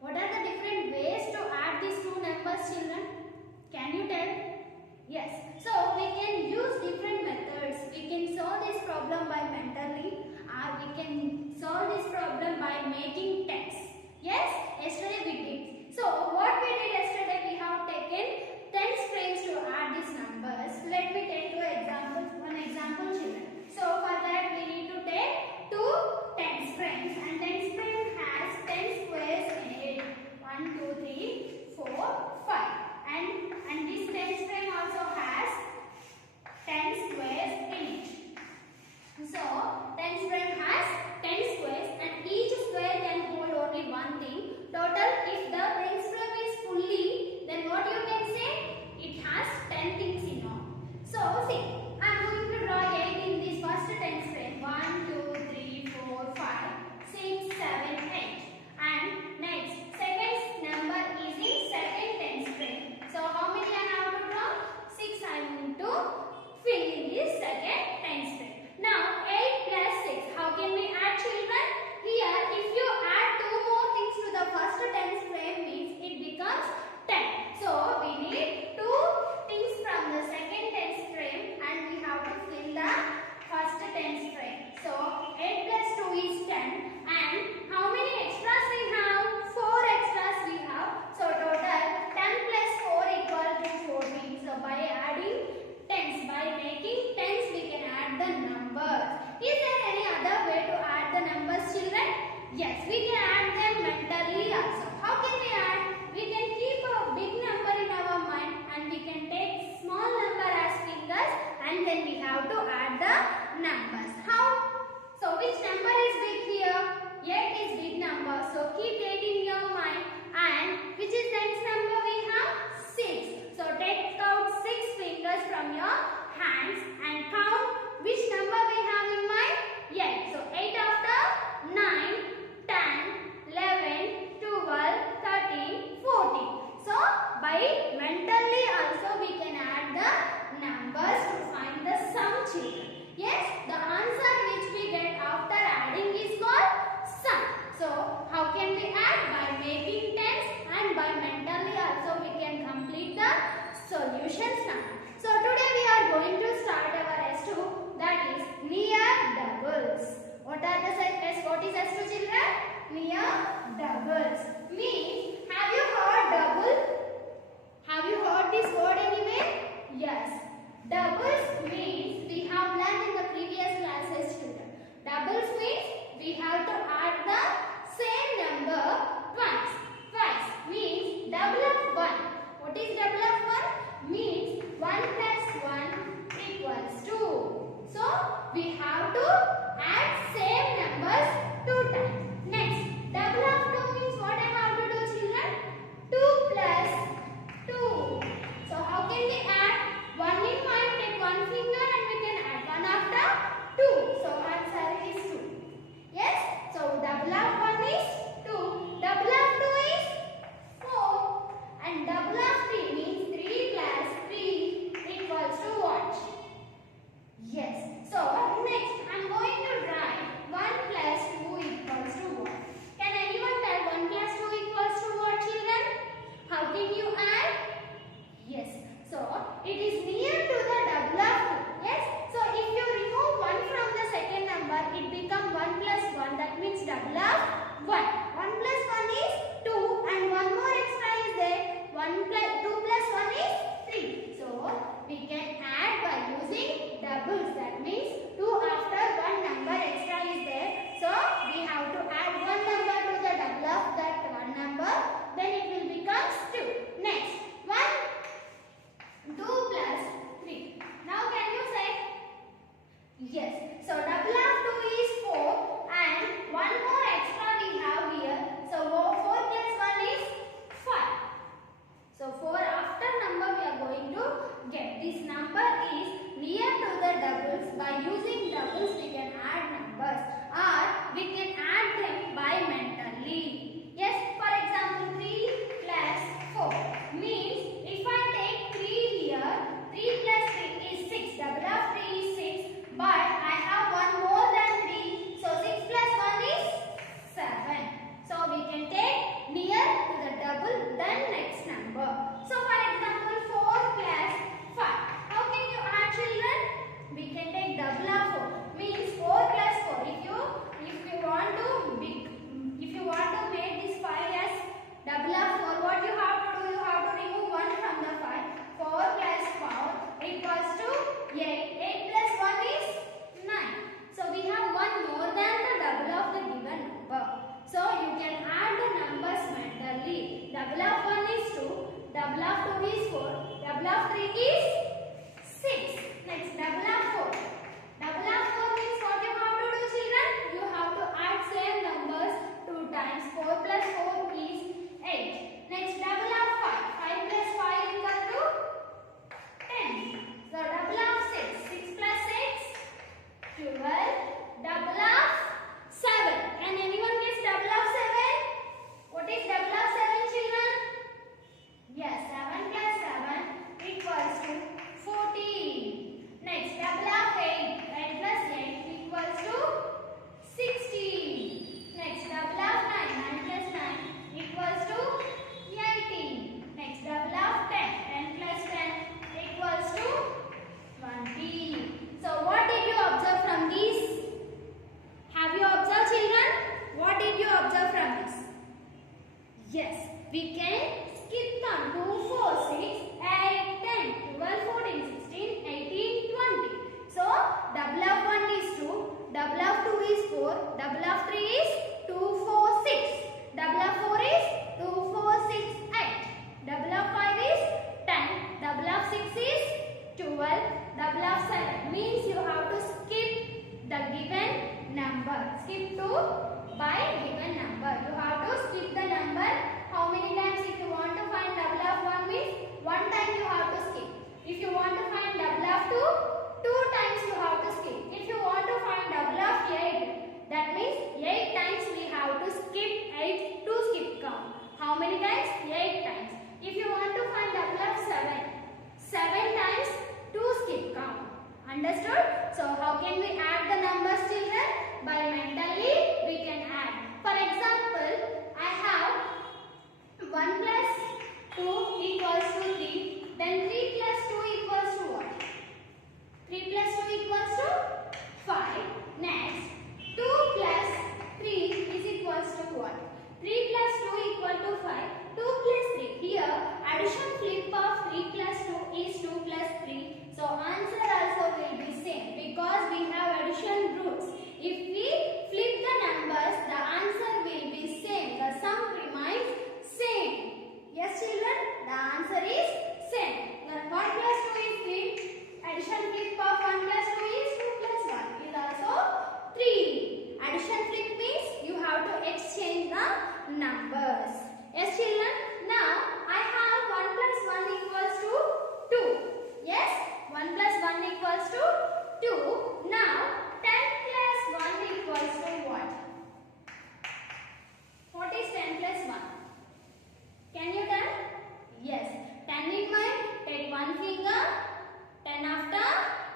What are the different ways to add these two numbers, children? Can you tell? Yes. So we can use different methods. We can solve this problem by mentally, or we can solve this problem by making tens. Yes, yesterday we did. So what we did yesterday, we have taken tens frames to add these numbers. Let me take one example, children. So for that we need to take two tens frames, and tens frame has 10 squares in it. 1, 2, 3, 4, 5. And this tens frame also has 10 squares in it. So tens frame has 10 squares, and each square can hold only one thing. Total, if the tens frame is fully, then what you can say? It has 10 things in all. So see, I am going to draw 8 in this first tens frame. 1, 2, 3, 4, 5, 6, 7, 8. And next, second number is in second tens frame. So how many I have to draw? 6 I am going to fill in this second tens frame. Now 8 plus 6. How can we add, children? Here, if you add two more things to the first tens frame, means it becomes 10. So we need two things from the second tens frame, and we have to fill the first tens frame. So 8 plus 2 is 10. And how many extras we have? 4 extras we have. So total 10 plus 4 equal to 14. So by adding tens, by making tens, we can add the numbers. Is there any other way to add the numbers, children? Yes, we can add them mentally also. How can we add? We can keep a big number in our mind, and we can take small number as fingers, and then we have to add the numbers. How? So which number is big here? 8 is big number. So keep 8 in your mind. And which is next number we have? 6. So take out 6 fingers from your hands and count which number we have in mind? 8. So 8 after 9, 10, 11, 12, 13, 14. So by mentally also we can add the numbers to find the sum, children. Yes, the answer which we get after adding is called sum. So how can we add? By making tens, and by mentally also we can complete the solutions now. So today we are going to start our S2, that is near doubles. What are the S? What is S2, children? Near doubles. Means, have you heard double? Have you heard this word anywhere? Yes. Doubles means we have learned in the previous classes, children. Doubles means we have to add the same number twice. Twice means double of 1. What is double of 1? Means 1 plus 1 equals 2. So we have to add same numbers 2 times. Next, double we can skip count 2, 4, 6, 8, 10, 12, 14, 16, 18, 20. So double of 1 is 2, double of 2 is 4, double of 3 is 2, 4, 6, double of 4 is 2, 4, 6, 8, double of 5 is 10, double of 6 is 12, double of 7 means you have to skip the given number. Skip 2 by given number. You have to skip the number. How many times? If you want to find double of 1 means 1 time you have to skip. If you want to find double of 2, 2 times you have to skip. If you want to find double of 8, that means 8 times we have to skip 8 to skip count. How many times? 8 times. If you want to find double of 7, 7 times to skip count. Understood? So how can we add the numbers, children? By mentally we can add. For example, I have 1 plus 2 equals to 3. Then 3 plus 2 equals to what? 3 plus 2 equals to 5. Next, 2 plus 3 is equals to what? 3 plus 2 equal to 5. 2 plus 3. Here, addition flip of 3 plus 2 is 2 plus 3. So, answer also will be same because we have addition roots. If we flip the numbers, the answer will be same. The sum remains same. Yes, children? The answer is same. Then 1 plus 2 is 3. Addition flip of 1 plus 2 is 2 plus 1 is also 3. Addition flip means you have to exchange the numbers. Yes, children? Now, I have 1 plus 1 equals to 2. Yes? 1 plus 1 equals to 2. Now, 10 plus 1 equals to what? What is 10 plus 1? Can you tell? Yes. 10 in mind, take one finger. 10 after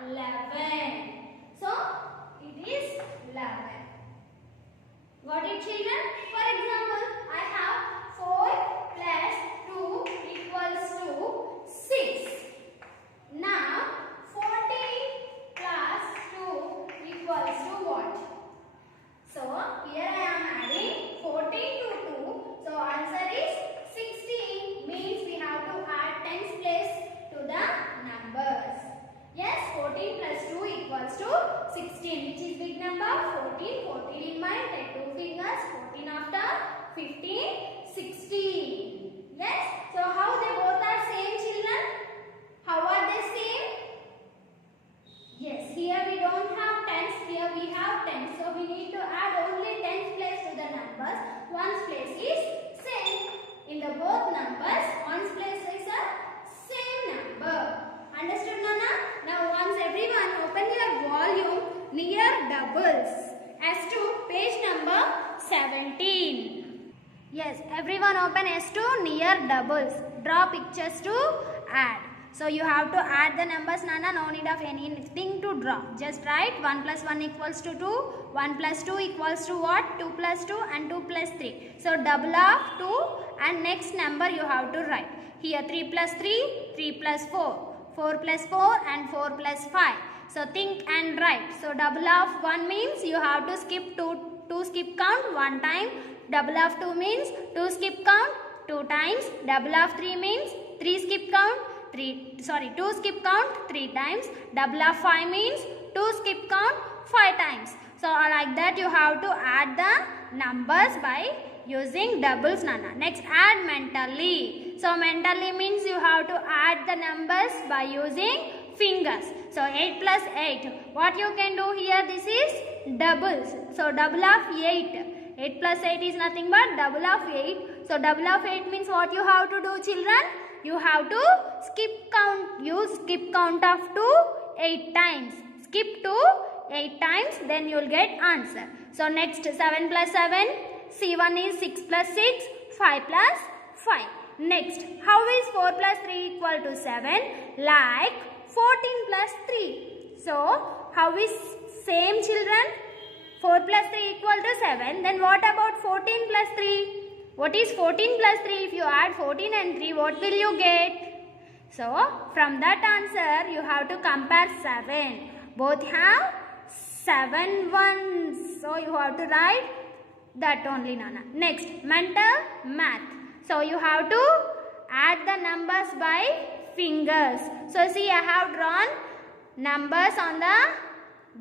11. So, it is 11. Got it, children? For example, I have 4 plus 2 equals to 6. Now, 14 plus 2 equals to what? So, here I am adding 14 to 2. So, answer is 16. Means we have to add tens place to the numbers. Yes, 14 plus 2 equals to 16. Which is big number? 14. 14 in mind. Take 2 fingers. 14 after 15. 16. Yes. So, how they both are same, children? How are they same? Yes, here we don't have tens, here we have tens. So we need to add only tens place to the numbers. One's place is same. In the both numbers, one's place is a same number. Understood, Nana? Now once everyone open your volume near doubles as to page number 17. Yes, everyone open S to near doubles. Draw pictures to add. So you have to add the numbers, Nana. No need of anything to draw. Just write 1 plus 1 equals to 2. 1 plus 2 equals to what? 2 plus 2 and 2 plus 3. So double of 2 and next number you have to write. Here 3 plus 3, 3 plus 4. 4 plus 4 and 4 plus 5. So think and write. So double of 1 means you have to skip 2 skip count 1 time. Double of 2 means 2 skip count 2 times. Double of 3 means 3 skip count 2 skip count 3 times. Double of 5 means 2 skip count 5 times. So like that you have to add the numbers by using doubles, Nana. Next, add mentally. So mentally means you have to add the numbers by using fingers. So 8 plus 8. What you can do here, this is doubles. So double of 8. 8 plus 8 is nothing but double of 8. So double of 8 means what you have to do, children? You have to skip count. Use skip count of 2 8 times. Skip to 8 times, then you will get answer. So next, 7 plus 7. C1 is 6 plus 6. 5 plus 5. Next, how is 4 plus 3 equal to 7? Like 14 plus 3. So, how is same, children? 4 plus 3 equal to 7. Then what about 14 plus 3? What is 14 plus 3? If you add 14 and 3, what will you get? So, from that answer, you have to compare 7. Both have 7 ones. So, you have to write that only, Nana. Next, mental math. So you have to add the numbers by fingers. So see, I have drawn numbers on the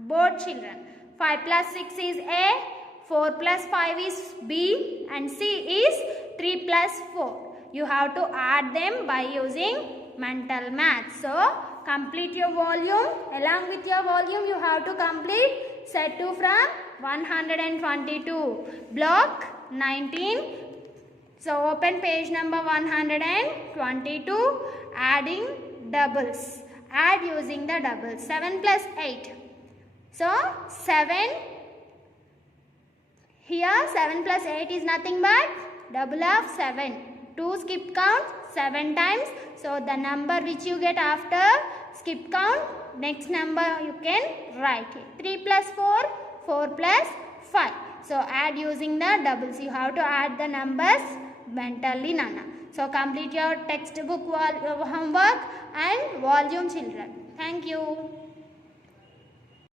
board, children. 5 plus 6 is A, 4 plus 5 is B, and C is 3 plus 4. You have to add them by using mental math. So complete your volume. Along with your volume, you have to complete set 2 from 122. Block 19. So open page number 122. Adding doubles. Add using the doubles. 7 plus 8. So 7. Here 7 plus 8 is nothing but double of 7. 2 skip count 7 times. So the number which you get after skip count, next number you can write it. 3 plus 4, 4 plus 5. So add using the doubles. You have to add the numbers mentally, Nana. So complete your textbook homework and volume, children. Thank you.